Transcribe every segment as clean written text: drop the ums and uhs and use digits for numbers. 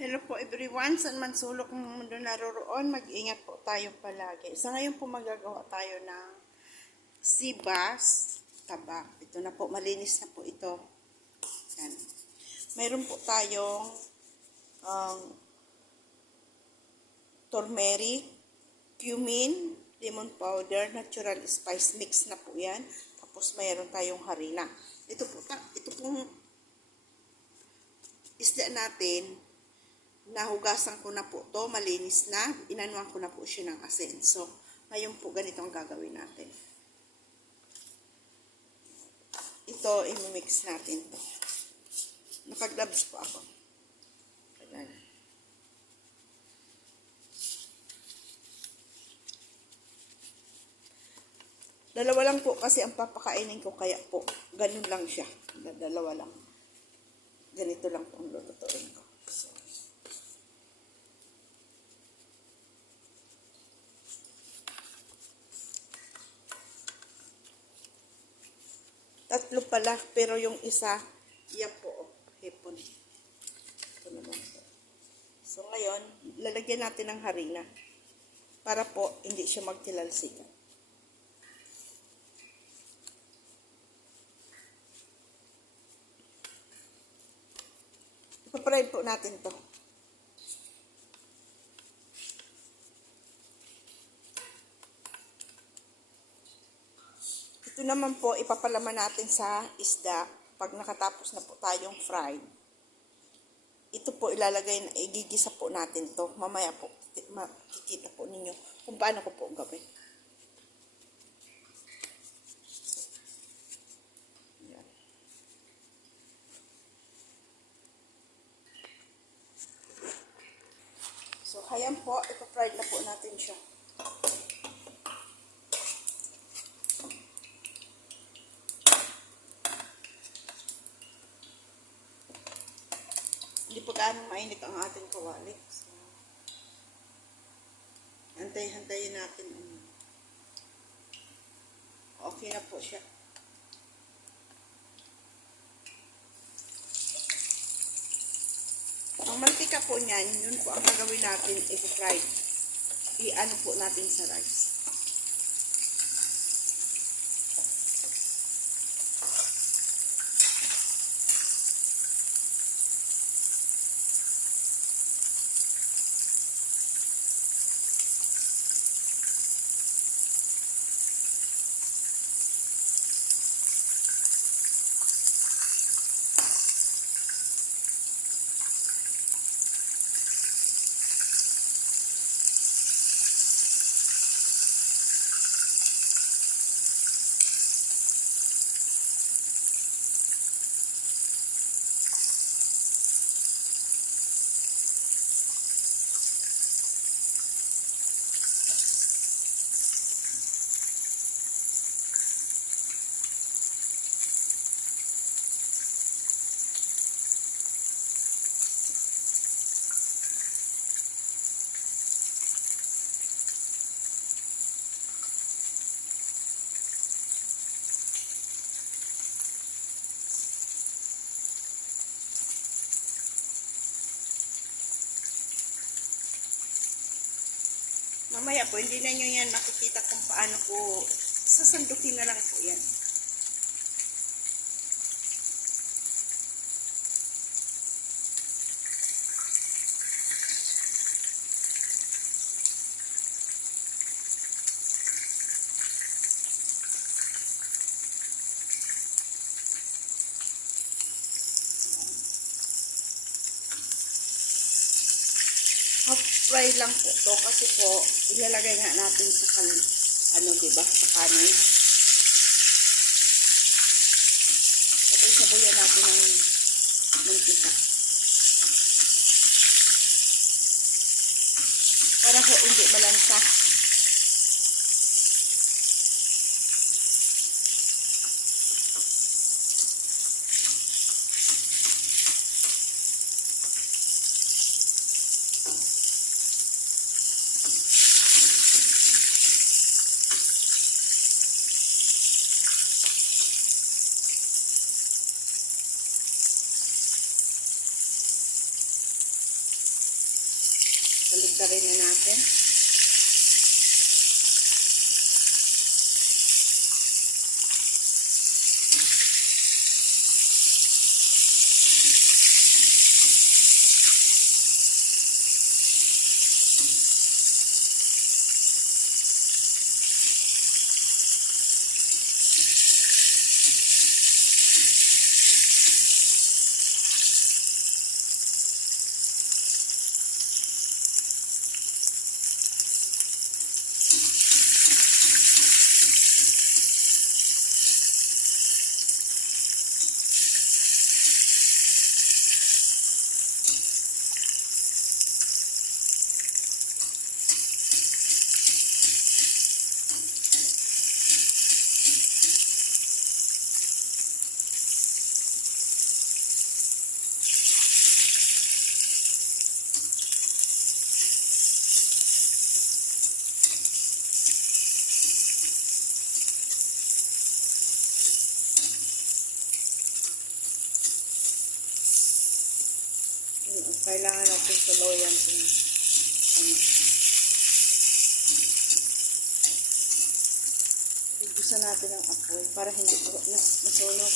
Hello po everyone, saan man sulok ng mundo naroroon, mag-ingat po tayo palagi. Sa ngayon po magagawa tayo ng sibas taba. Ito na po, malinis na po ito. Yan. Mayroon po tayong turmeric, cumin, lemon powder, natural spice mix na po yan. Tapos mayroon tayong harina. Ito pong isda natin, nahugasan ko na po to, malinis na, inanuan ko na po siya ng asin. So, ngayon po ganito ang gagawin natin. Ito, imimix natin to. Naka-gloves po ako. Ayan. Dalawa lang po kasi ang papakainin ko, kaya po, ganun lang siya. Dalawa lang. Ganito lang po ang lututuin ko. So, tatlo pala, pero yung isa, yan po, hipon. Ito naman po. So, ngayon, lalagyan natin ng harina para po hindi siya magtilalsikan. Ipaparide po natin to. Ito naman po, ipapalaman natin sa isda pag nakatapos na po tayong fried. Ito po ilalagay, igigisa po natin to. Mamaya po, makikita po ninyo kung paano ko po gawin. Yan. So, hayan po, ipafried na po natin siya. Hindi po gaano mainit ang ating kawali. So, hantay-hantayin natin. Okay na po siya. Ang mantika po niyan, yun po ang gagawin natin, i-fry. I-ano po natin sa rice. Mamaya po, hindi na nyo yan makikita kung paano ko sasandukin na lang po yan. Half-fry lang po to kasi po ilalagay nga natin sa diba, sa kanin. Sabay-sabayan natin ng mantika. Para po hindi malansa. Pasarin na natin. Kailangan natin tuluyan kung ano. Bigusan natin ang apoy para hindi po masunog.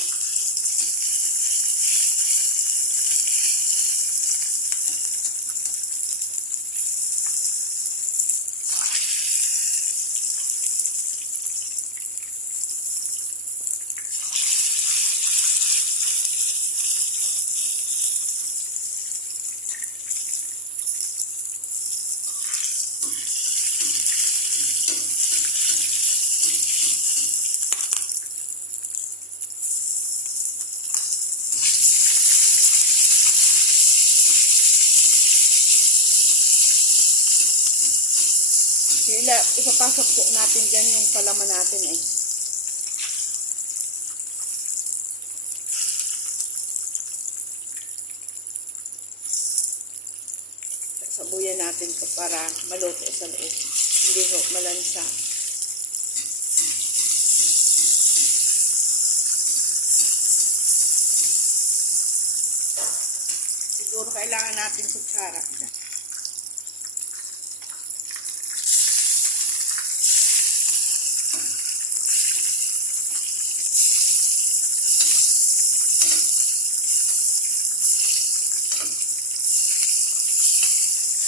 Ipapasok po natin dyan yung palaman natin eh. Sabuyan natin ito para maluto sa loob. Hindi ho malansa. Siguro kailangan natin kutsara.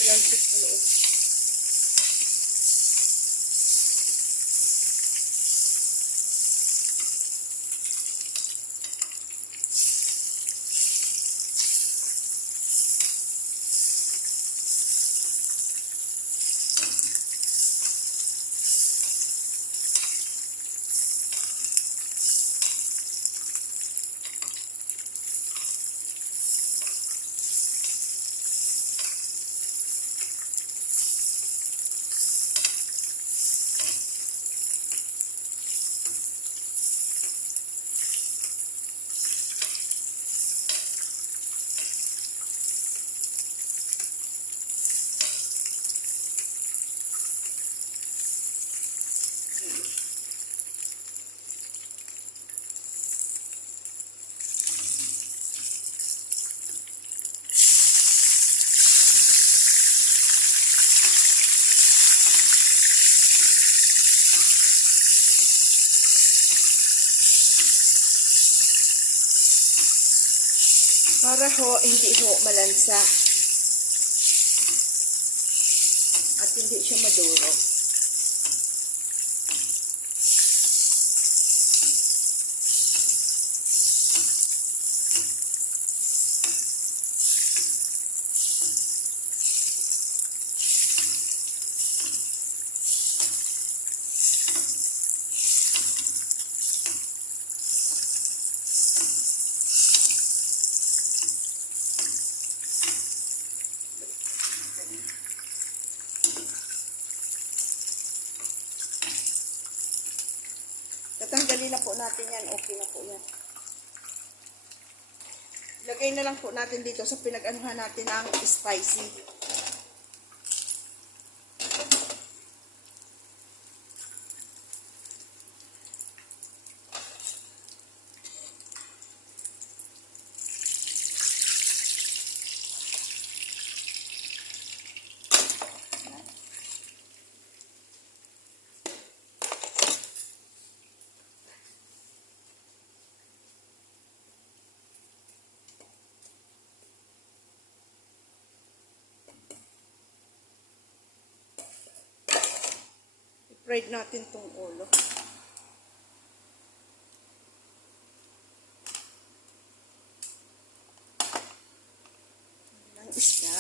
Lansik sa loob. Para ho, hindi ho malansa. At hindi siya maduro. Tatanggalin na po natin yan. Okay na po yan. Ilagay na lang po natin dito sa pinag-anuhan natin ng spicy. Fried natin tong ulo. Ng isda.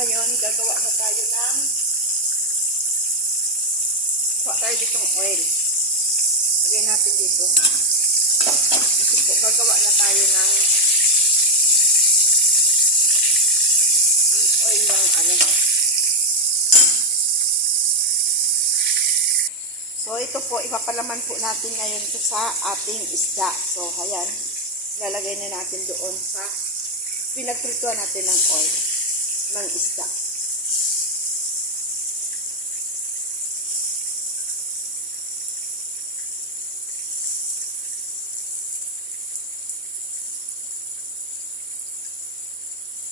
Ngayon, gagawa na tayo ng kuha tayo ditong oil. Lagay natin dito. Kasi po, gagawa na tayo ng oil ng ano. So, ito po, ipapalaman po natin ngayon ito sa ating isda. So, ayan. Lalagay na natin doon sa pinagprituan natin ng oil ng isda.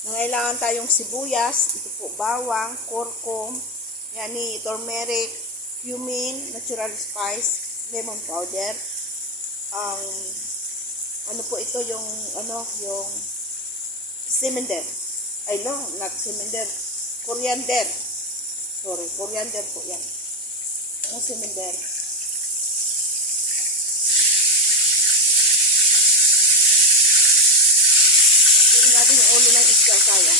Nangailangan tayong sibuyas, ito po bawang, kurkum, yani turmeric, cumin, natural spice, lemon powder. Ano po ito yung yung cinnamon. Ay no, not cinnamon. Coriander. Sorry, coriander po yan. Ang cinnamon. Tingnan natin yung ulo ng isda kaya.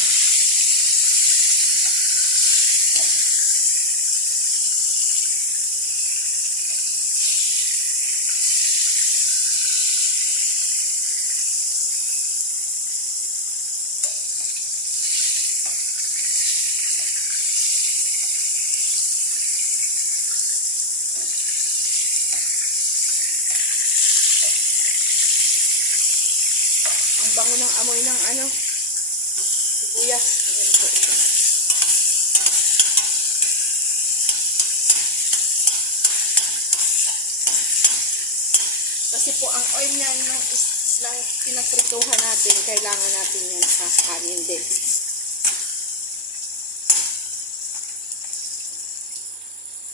Ang bango ng amoy ng sibuyas. Ayan po ito. Kasi po ang oil niyan ng pinaprituhan natin, kailangan natin yan sa kanin din.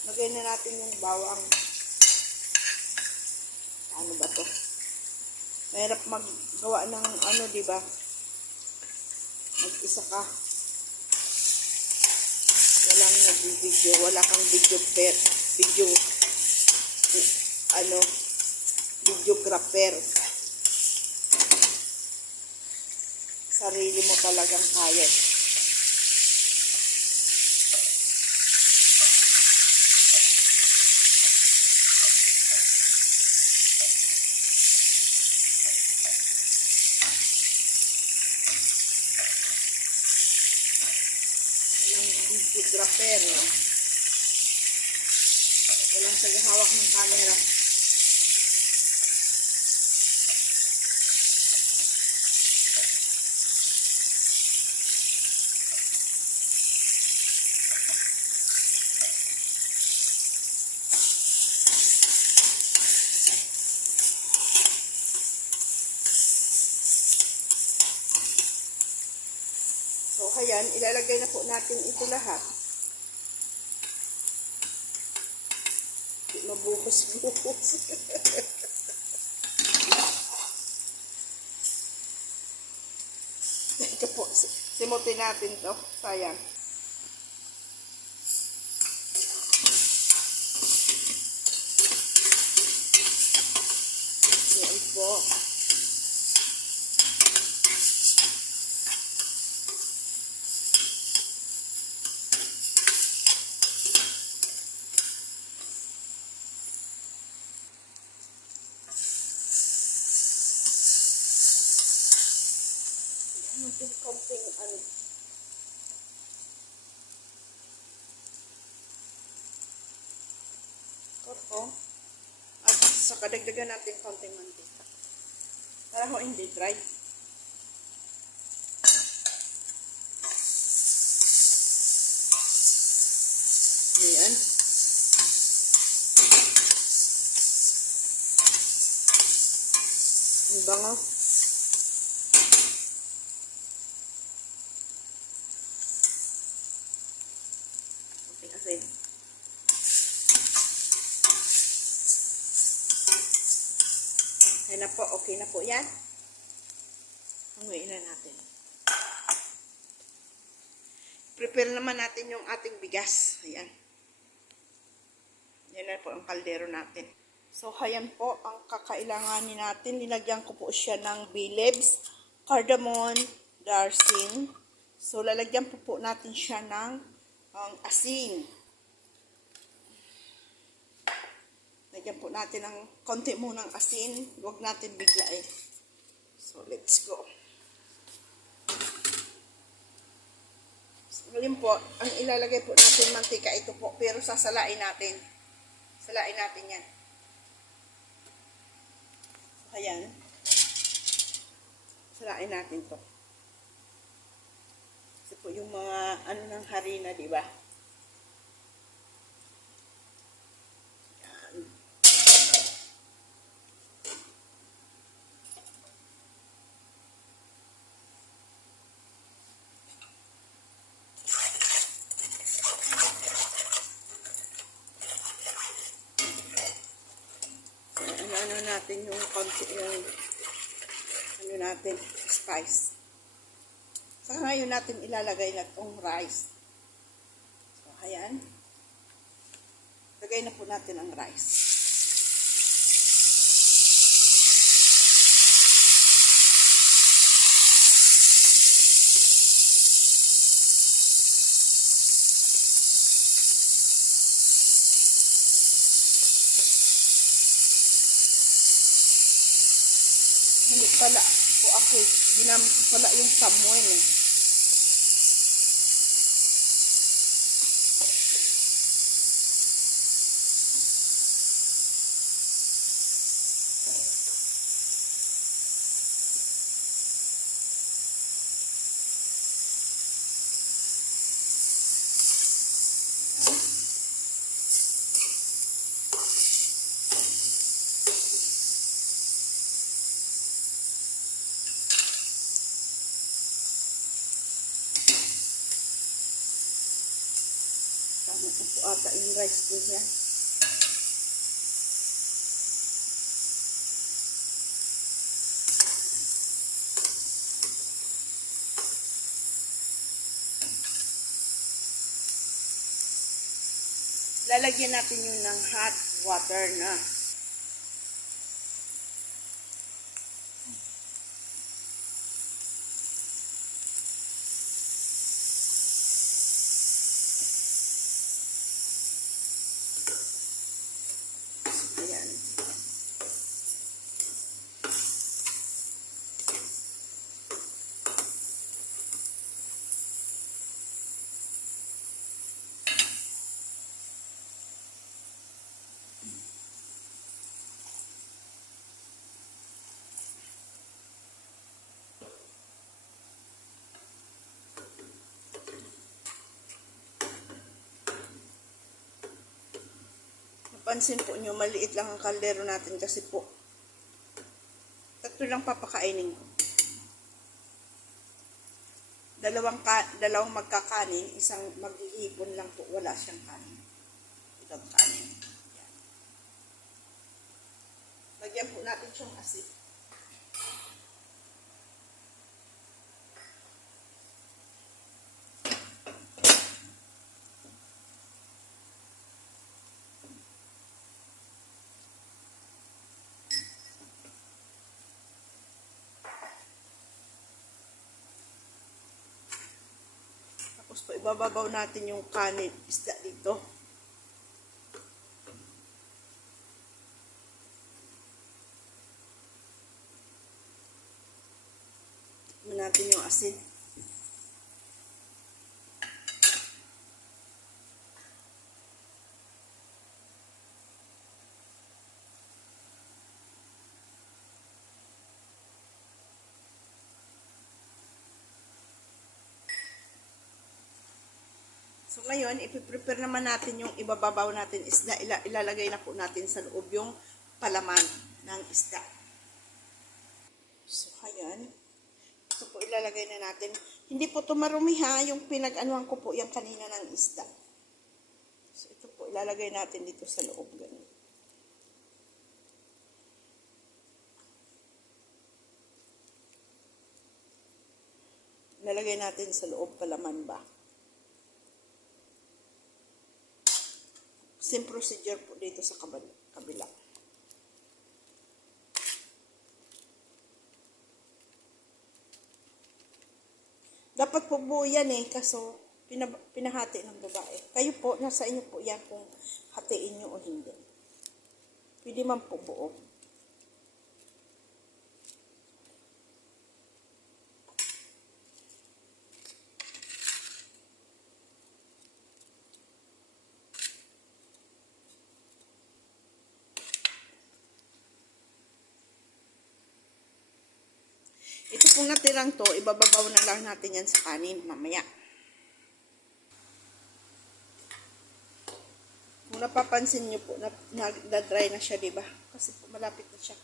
Lagay na natin yung bawang. Ano ba to? Mahirap maggawa ng diba? Mag-isa ka. Walang nag-video, wala kang videographer. Sarili mo talagang kaya. Videographer. Walang tagahawak ng camera. So, ayan, ilalagay na po natin ito lahat. Mabuhos-buhos. Ito po, simutin natin to. Sayang. Yan po. Konting korko at saka dagdagan natin konting mantika para ho hindi dry. Ayan. bango. Okay, asin. Okay na po yan. Hanguin na natin. Prepare naman natin yung ating bigas. Ayan. Yan na po ang kaldero natin. So, ayan po ang kakailanganin natin. Nilagyan ko po siya ng bay leaves, cardamom, darsin. So, lalagyan po natin siya ng asin. Lagyan po natin ng konti munang asin. Huwag natin biglain. So, let's go. So, ngayon po, ang ilalagay po natin mantika ito po. Pero sasalain natin. Salain natin yan. So, ayan. Salain natin to. Kasi po yung mga ano ng harina, di ba? Ano natin yung konti yung ano natin spice. Saka ngayon natin ilalagay na itong rice. So, ayan. Lagay na po natin ang rice. Hindi pala po ako. Ginamit ko pala yung Samuel eh. Tama na po ata yung rice ko yan. Lalagyan natin yun ng hot water na. Ayan. Pansin po nyo, maliit lang ang kaldero natin kasi po tatlo lang papakainin ko. Dalawang magkakanin, isang mag-iipon lang po, wala siyang kanin. Itong kanin. Yan. Lagyan po natin siyang asin. Tapos po, ibababaw natin yung kanin, isda dito. Tikman natin yung asin. So ngayon, ipiprepare naman natin yung ibababaw natin isda. Ilalagay na po natin sa loob yung palaman ng isda. So, ayan. Ito po ilalagay na natin. Hindi po ito marumi ha, yung pinag-anuhan ko po yan kanina ng isda. So, ito po ilalagay natin dito sa loob. Ganun. Ilalagay natin sa loob palaman ba. Same procedure po dito sa kabila. Dapat po buo yan kaso pinahati ng babae. Kayo po, nasa inyo po yan kung hatiin nyo o hindi. Pwede man po buo. Ito pong natirang to, ibababaw na lang natin yan sa kanin mamaya. Kung napapansin nyo po, na-dry na siya, diba? Kasi po malapit na siya.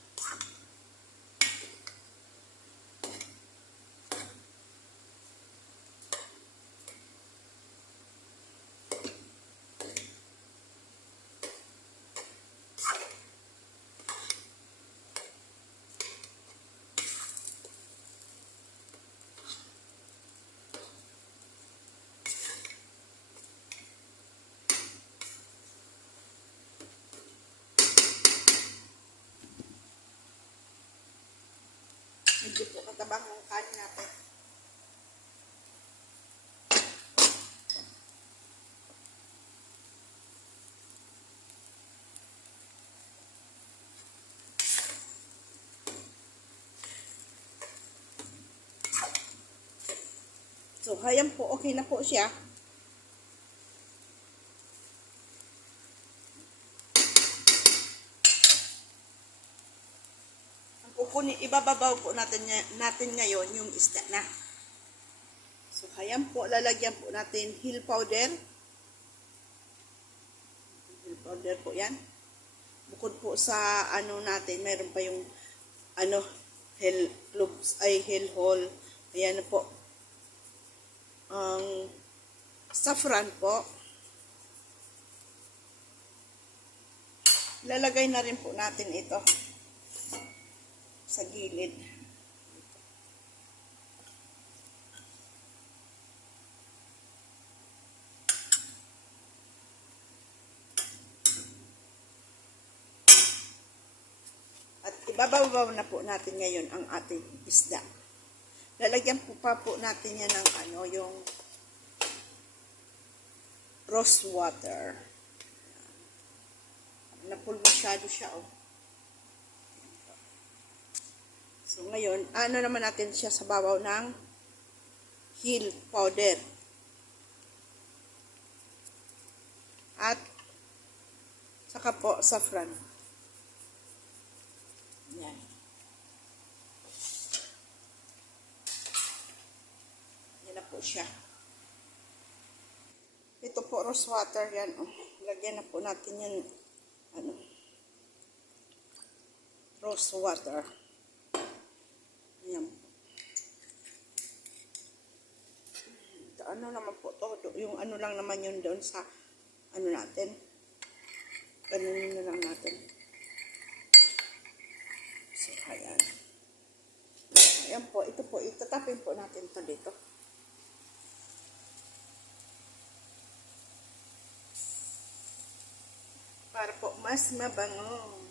Medyo po katabang ng kanin natin. So, ayan po, okay na po siya. Ibababaw po natin ngayon yung isda na. So, ayan po, lalagyan po natin hill powder. Hill powder po yan. Bukod po sa ano natin, mayroon pa yung hill cloves, ay hill hall. Ayan na po. Ang saffron po. Lalagay na rin po natin ito sa gilid. At ibababaw na po natin ngayon ang ating isda. Lalagyan po natin yan ng yung rose water. Napul masyado siya, So, ngayon, naman natin siya sa babaw ng hill powder. At, saka po, saffron. Yan. Yan na po siya. Ito po, rose water yan. Lagyan na po natin yan, rose water. Ayan. Naman po to, yung lang naman yun doon sa natin. Ganunin na lang natin. So, ayan. Ayan po, ito po, itatapin po natin to dito. Para po mas mabango.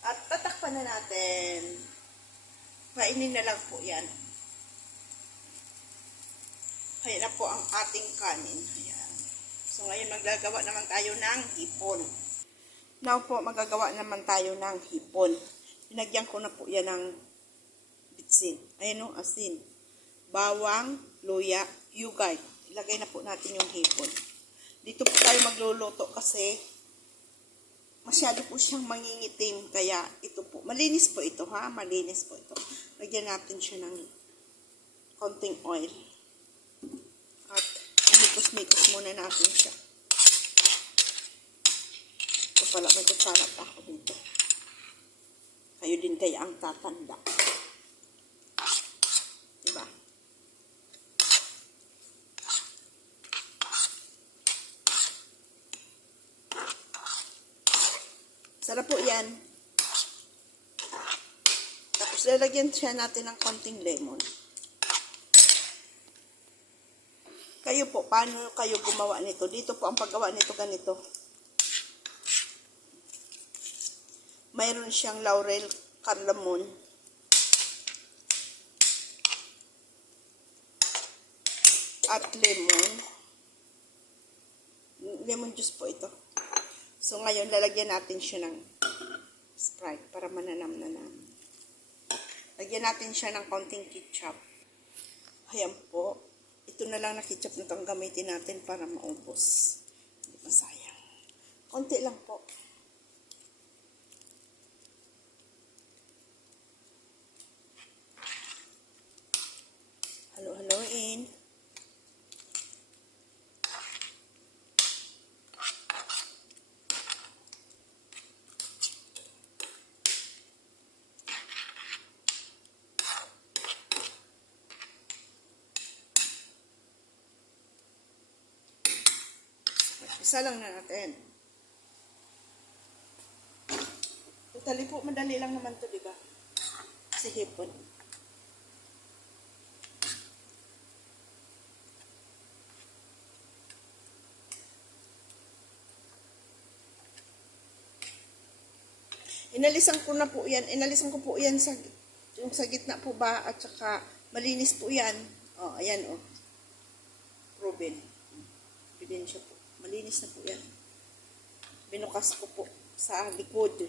At tatakpan na natin. Kainin na lang po yan. Kaya na po ang ating kanin. Ayan. So ngayon maggagawa naman tayo ng hipon. Now po magagawa naman tayo ng hipon. Pinagyan ko na po yan ng bitsin. Ayan asin. Bawang, luya, yugay. Ilagay na po natin yung hipon. Dito po tayo magluluto kasi masyado po siyang mangingitim, kaya ito po, malinis po ito ha, malinis po ito. Lagyan natin siya ng konting oil. At mikos-mikos muna natin siya. Ito pala, may kutsara pa ako dito. Kayo din kaya ang tatanda. Diba? Sarap po yan. Tapos lalagyan siya natin ng konting lemon. Kayo po, paano kayo gumawa nito? Dito po ang paggawa nito ganito. Mayroon siyang laurel, cardamom, at lemon. Lemon juice po ito. So ngayon, lalagyan natin siya ng Sprite para mananam-nanam. Lagyan natin siya ng konting ketchup. Ayan po. Ito na lang na ketchup na itong gamitin natin para maubos. Hindi masayang. Konti lang po. Halo-haloin. Isa lang na natin. Totally po, madali lang naman to, diba? Kasi hipon. Inalisan ko na po yan. Inalisan ko po yan sa, yung sa gitna po ba, at saka malinis po yan. Oh, ayan oh. Proven. Ebidensya po. Malinis na po yan. Binukas ko po sa likod.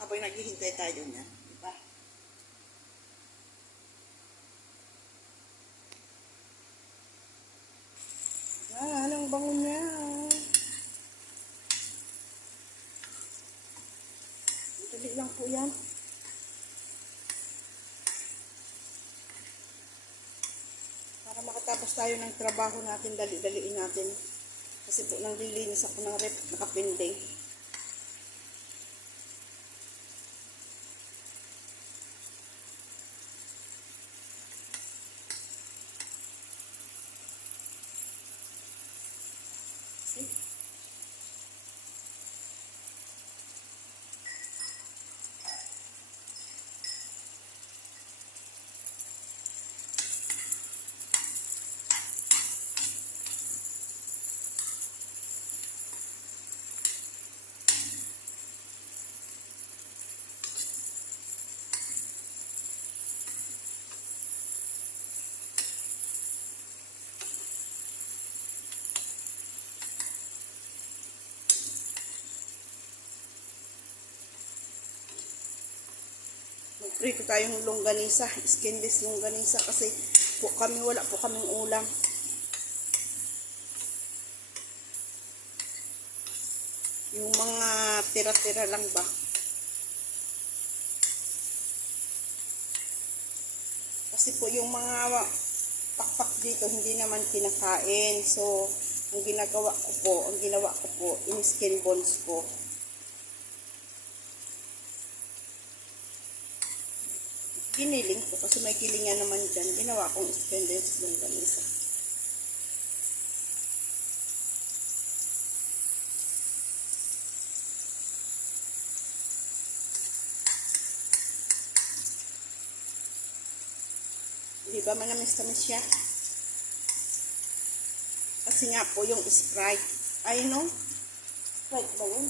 Habang naghihintay tayo niya, di ba? Anong bango niya? Dali lang po yan. Para makatapos tayo ng trabaho natin, dali-daliin natin. Kasi po nang lilinis ako ng rep, nakapinding. Mag-pray ko tayong longganisa, skinless longganisa kasi po kami, wala po kaming ulam. Yung mga tira-tira lang ba. Kasi po yung mga pakpak dito hindi naman kinakain. So, ang ginawa ko po, in-skin bones ko. Giniling ko kasi may kilingan naman dyan. Ginawa kong skinless longganisa. Di ba manamis-tamis siya? Kasi nga po yung Sprite. Ay no? Sprite ba yun?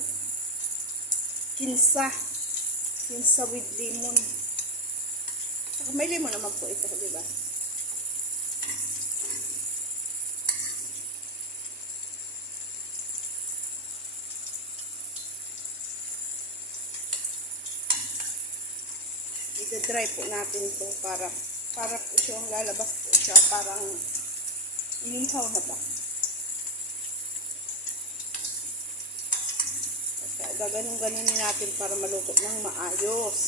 Kinsa. Kinsa with lemon. Saka may lemon naman po ito, di ba? I-dry po natin ito para Para po siyang lalabas po siya. Parang inihaw na ba? Kaya gaganong-ganunin natin para maluto ng maayos.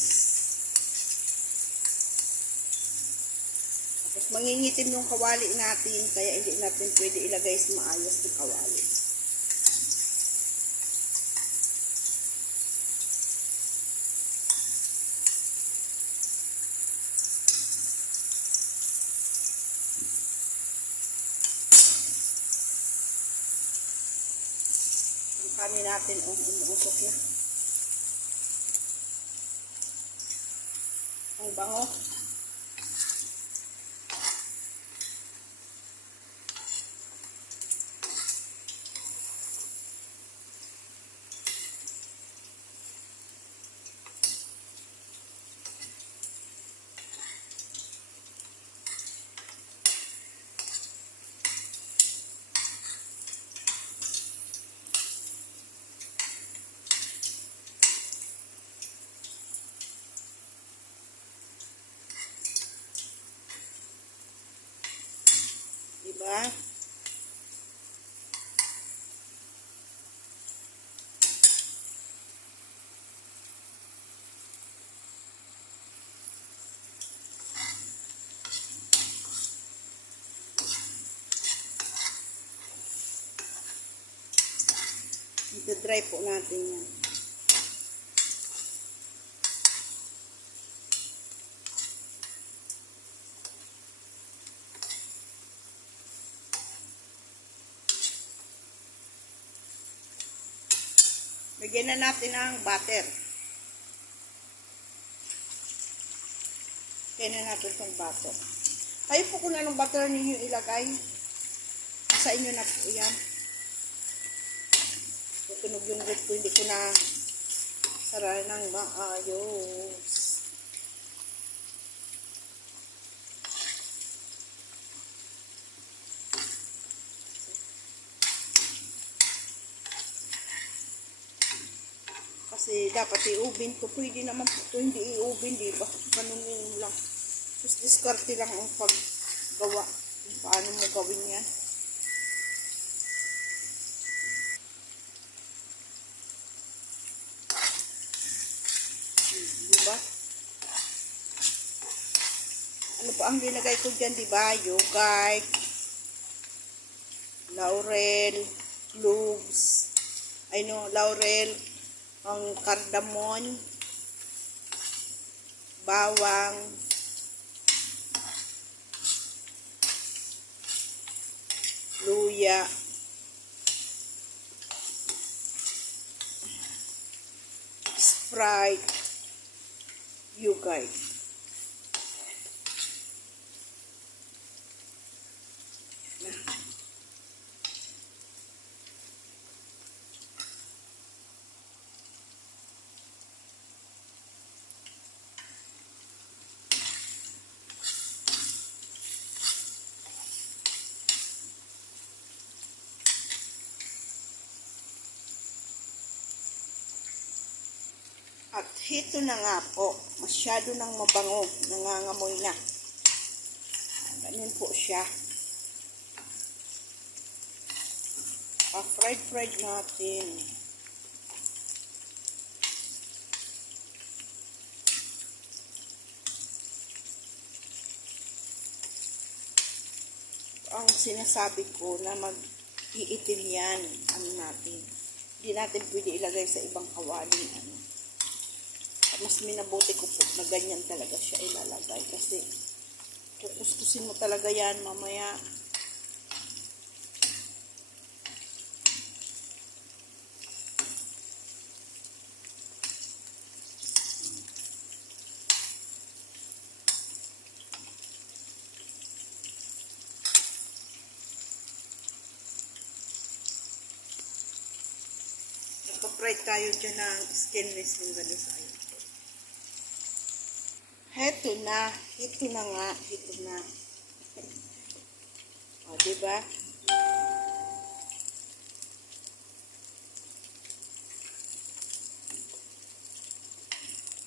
Tapos mangingitim yung kawali natin. Kaya hindi natin pwede ilagay sa maayos ng kawali. Kanin natin umuusok na. Ang bango. Diba? Ito-dry po natin yan. Lagyan na natin ang butter. Lagyan na natin itong butter. Kayo po kung anong butter ninyo ilagay. Sa inyo na po yan. Tutunog yung red ko. Hindi ko na sarayan ng maayos. Kasi dapat i-oven ko. Pwede naman po ito hindi i-oven, diba? Ganun yun lang. Just diskarte lang ang paggawa. Kung paano mo gawin yan. Diba? Ano pa ang linagay ko dyan, diba? Yogurt, laurel, cloves, laurel, ang cardamom, bawang, luya, Sprite, yogurt. At ito na nga po, masyado nang mabango, nangangamoy na. Ganun po siya. Pa-fried natin. Ang sinasabi ko na mag-iitim yan, natin. Hindi natin pwede ilagay sa ibang kawaling Mas minabuti ko po na ganyan talaga siya ilalagay kasi kukuskusin mo talaga yan mamaya. Nagpa-fry tayo dyan ng skinless yung gano'n sa ayo. Heto na nga, ito na. O, diba?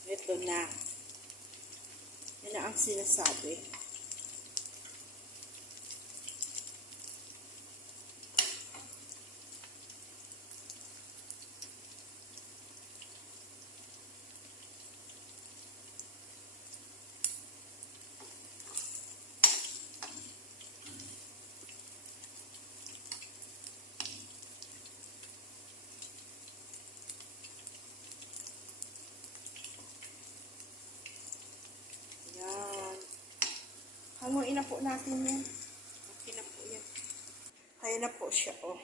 Ito na. Yan na ang sinasabi. Haluin na po natin yan. Okay na po yan. Kaya na po siya, oh.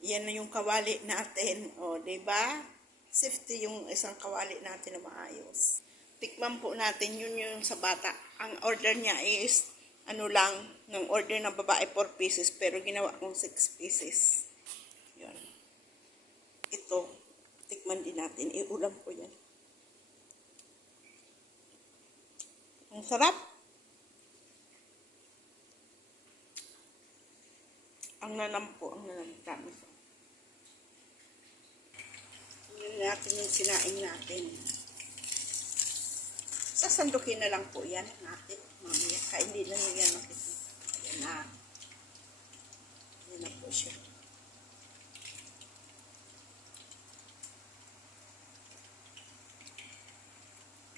Yan na yung kawali natin, oh, 'di ba? Safety yung isang kawali natin na maayos. Tikman po natin yun yung sa bata. Ang order niya is, ano lang, ng order ng babae 4 pieces, pero ginawa kong 6 pieces. Yun. Ito, tikman din natin. Iulam ko yan. Ang sarap. Ang nanam po, ang nanam. Promise. Tingnan natin yung sinaing natin. Sasandukin na lang po yan natin. Mamaya, hindi na nyo yan makikita. Ayan na. Ayan na po siya.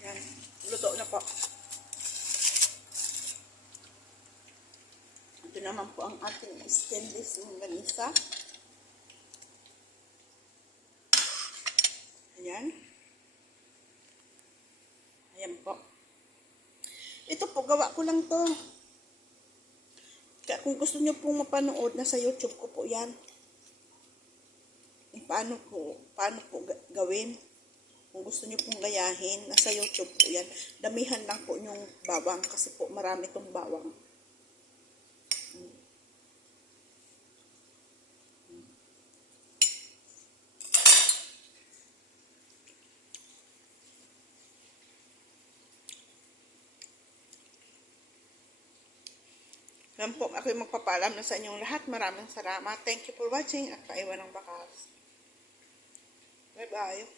Yan. Luto na po. Ito naman po ang ating stainless longganisa. Ayan. Ayan po. Ito po, gawa ko lang to. Kaya kung gusto nyo pong mapanood, nasa YouTube ko po yan. Paano po gawin. Kung gusto nyo pong gayahin, nasa YouTube po yan. Damihan lang po yung bawang kasi po marami tong bawang. Yan po, ako'y magpapaalam na sa inyong lahat. Maraming salamat. Thank you for watching at paiwan ng bakas. Bye-bye.